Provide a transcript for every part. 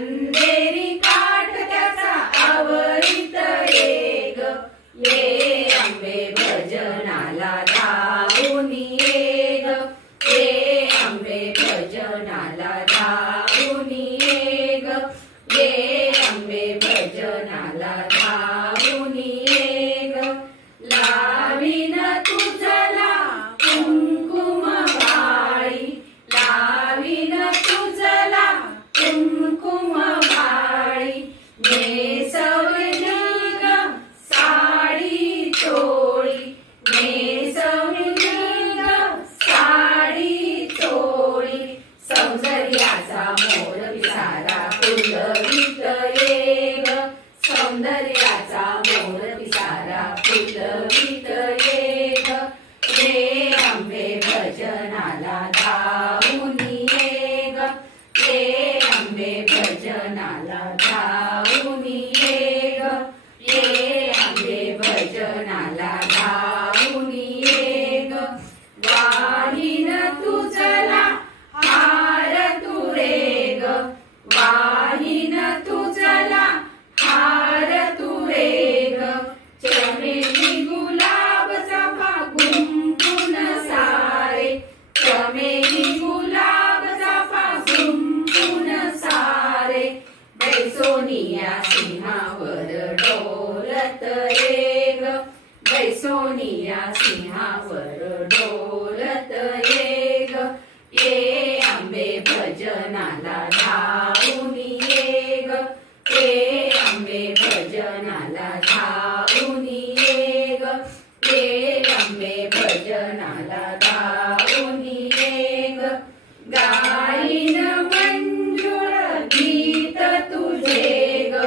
अंधेरी काठ त्याचा आवरीत ये ग, ये आंबे भजनाला धावून ये ग, ये आंबे भजनाला धावून ये ग, ये आंबे भजनाला धावून ये ग. लावीन तुझला कुंकुम भाळी, लावीन तुझला कुंकुम भाळी, नेसवीन ग साडी चोळी, नेसवीन ग साडी चोळी. सौंदर्याचा मोर पिसारा फुलवीत ये ग, सौंदर्याचा मोर पिसारा फुलवीत ये ग, ये आंबे भजनाला धावून ये ग, ये आंबे भजनाला धावून ये ग, ये आंबे भजनाला धावून ये ग. वाहीन तुझला हार तू रे ग, वाहीन तुझला हार तू रे ग. चमेली गुलाब चाफा गुंफून सारे, चमेली गुलाब चाफा गुंफून सारे. बैसोनिया सिंहावर डोलत ये ग, बैसोनिया सिंहावर डोलत ये ग, ये आंबे भजनाला धावून ये ग, ये आंबे भजनाला धावून ये ग, ये आंबे भजनाला धावून ये ग. गाईन मंजुळ गीत तुझे ग,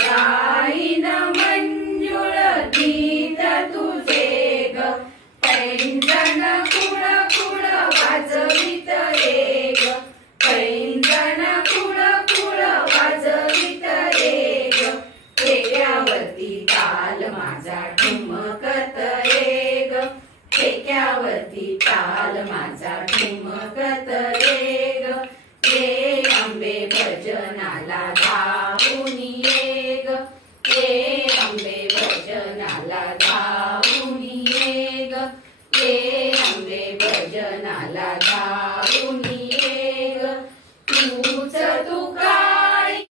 गाईन मंजुळ गीत तुझे ग. पैंजण कुळ कुळ वाजवित ये ग, पैंजण कुळ कुळ वाजवित ये ग. ठेक्यावरती ताल माझा ठुमकत ये ग, ठेक्यावरती ताल माझा ठुमकत ये ग, ये आंबे भजनाला धावून ये